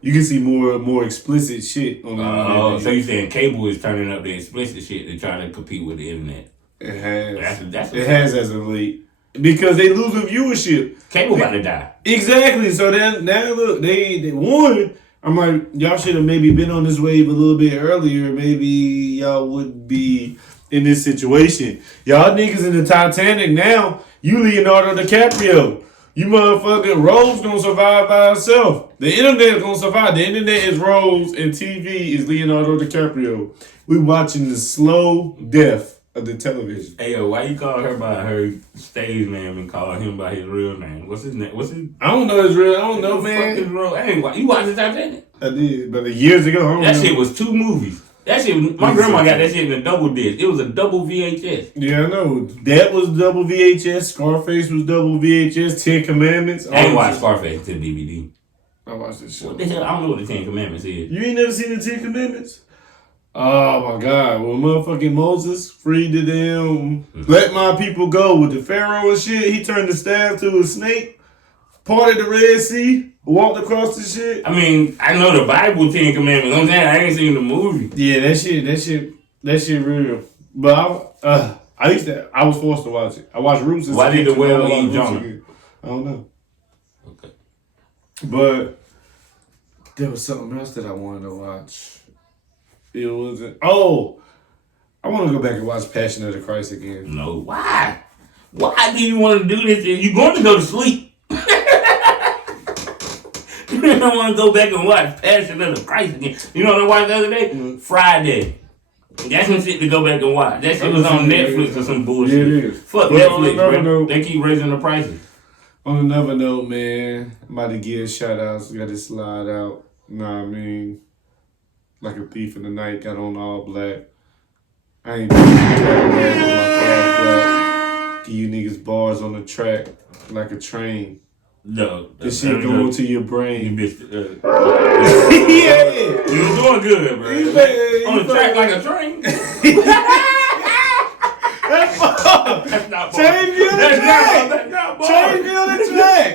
You can see more explicit shit on the internet. Oh, so you saying cable is turning up the explicit shit to try to compete with the internet? It has. It has as of late. Because they losing viewership. Cable about to die. Exactly. So then now look, they won. I'm like, y'all should have maybe been on this wave a little bit earlier. Maybe y'all would be in this situation. Y'all niggas in the Titanic now. You Leonardo DiCaprio. You motherfucking Rose gonna survive by herself. The internet gonna survive. The internet is Rose and TV is Leonardo DiCaprio. We watching the slow death of the television. Hey yo, why you call her by her stage name and call him by his real name? What's his name? I don't know his real. I don't know, man. Hey, you watched the Titanic? I did, but years ago. I don't know. Shit was 2 movies. That shit. My grandma got that shit in a double disc. It was a double VHS. Yeah, I know. That was double VHS. Scarface was double VHS. 10 Commandments. I ain't watched Scarface to DVD. I watched this shit. What the hell? I don't know what the 10 Commandments is. You ain't never seen the 10 Commandments? Oh my God! When motherfucking Moses freed the damn, let my people go with the Pharaoh and shit, he turned the staff to a snake, parted the Red Sea, walked across the shit. I mean, I know the Bible 10 Commandments. I'm saying I ain't seen the movie. Yeah, that shit real. But I was forced to watch it. I watched Roots. Why did the whale eat Jonah? I don't know. Okay. But there was something else that I wanted to watch. It wasn't. Oh, I want to go back and watch Passion of the Christ again. No, why? Why do you want to do this? You're going to go to sleep. You don't want to go back and watch Passion of the Christ again. You know what I watched the other day? Friday. That's some shit to go back and watch. That shit was on Netflix or some bullshit. Yeah, it is. Fuck Well, Netflix, bro. no. They keep raising the prices. On another note, man, I'm about to give shout outs. Got to slide out. Know what I mean? Like a thief in the night. Got on all black. I ain't doing that. My car's black. Give you niggas bars on the track like a train. No. This shit going to your You brain. bitch. Yeah. You was doing good, bro. On the track like a train. That's not bars. Change me on the track. That's not bars. Change me on the track.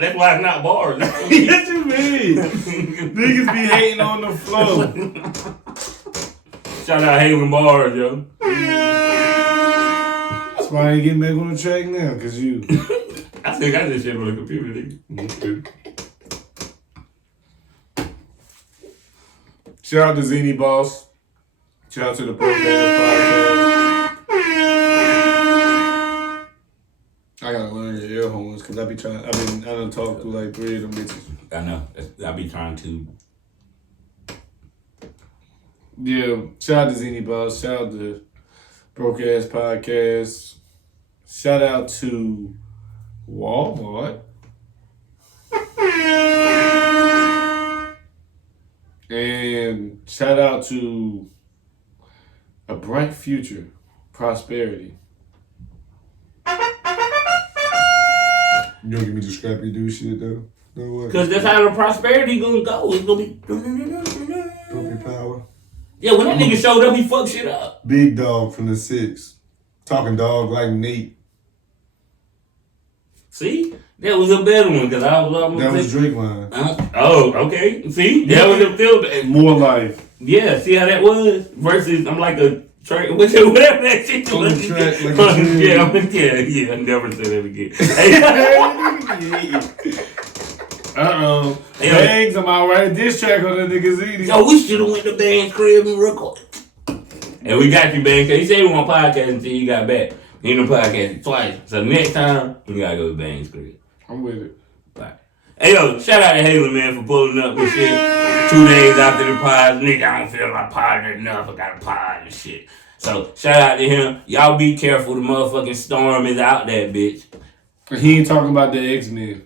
That's why it's not bars. What you mean? Niggas be hating on the flow. Shout out Haven Bars, yo. That's why I ain't getting back on the track now, cause you. I still got this shit on the computer, nigga. Shout out to Zini Boss. Shout out to the Broke Ass Podcast. I gotta learn your air horns because I done talked to like 3 of them bitches. I know. I be trying to. Yeah, shout out to Zini Boss. Shout out to Broke Ass Podcast. Shout out to Walmart. And shout out to A Bright Future, Prosperity. You don't give me the scrappy do shit though? No way. Because that's how the prosperity gonna go. It's gonna be. Trophy power. Yeah, when that nigga showed up, he fucked shit up. Big dog from the 6. Talking dog like Nate. See? That was a better one because I was almost. That was Drake line. Oh, okay. See? That was a field. More life. Yeah, see how that was? Versus, I'm like a train, whatever that shit On was. the track like a Yeah, never say that again. Uh-oh. Bangs, I'm all right. Diss track on the nigga Zini. Yo, we should have went to Bang's crib and recorded. And we got you, Bang, because he said he won't podcast until you got back. He done podcasted twice. So next time, we gotta go to Bang's crib. I'm with it. Bye. Hey, yo, shout out to Haley, man, for pulling up and shit. 2 days after the pod, nigga, I don't feel like podding enough. I got a pod and shit. So, shout out to him. Y'all be careful. The motherfucking storm is out there, bitch. He ain't talking about the X-Men.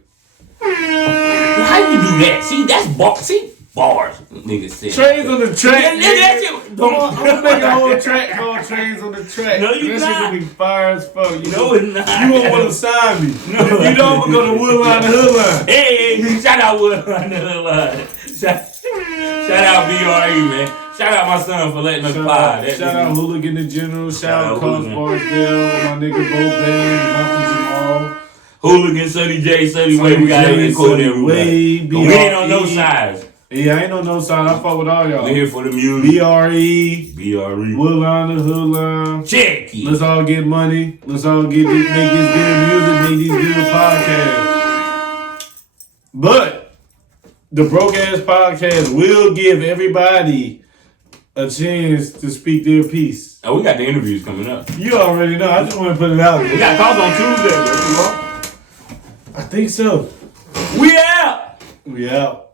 How you do that? See, that's bars. See, bars, nigga said. Trains on the track. Yeah, that shit. I'm gonna make a whole track called Trains on the Track. No, you that not. shit gonna be fire as fuck. No, it's not. You won't want to sign me. No. If you don't, I'm gonna go to Woodline and Hoodline. Hey, shout out Woodline the Hoodline. Shout out BRE, man. Shout out my son for letting us pod. Shout out Hooligan in general. Shout out Cos Hooligan. Barksdale. My nigga Bo Band. Malcolm Jamal. Hooligan, Sunny J, Sunny Way. We got to include everybody. But we ain't on no sides. Yeah, I ain't on no side. I fuck with all y'all. We here for the music. BRE. BRE. Woodline and Hoodline. Check it. Let's all get money. Let's all make this good music, make these good podcasts. But the Broke Ass Podcast will give everybody a chance to speak their piece. Oh, we got the interviews coming up. You already know. I just want to put it out there. We got calls on Tuesday, bro. I think so. We out. We out.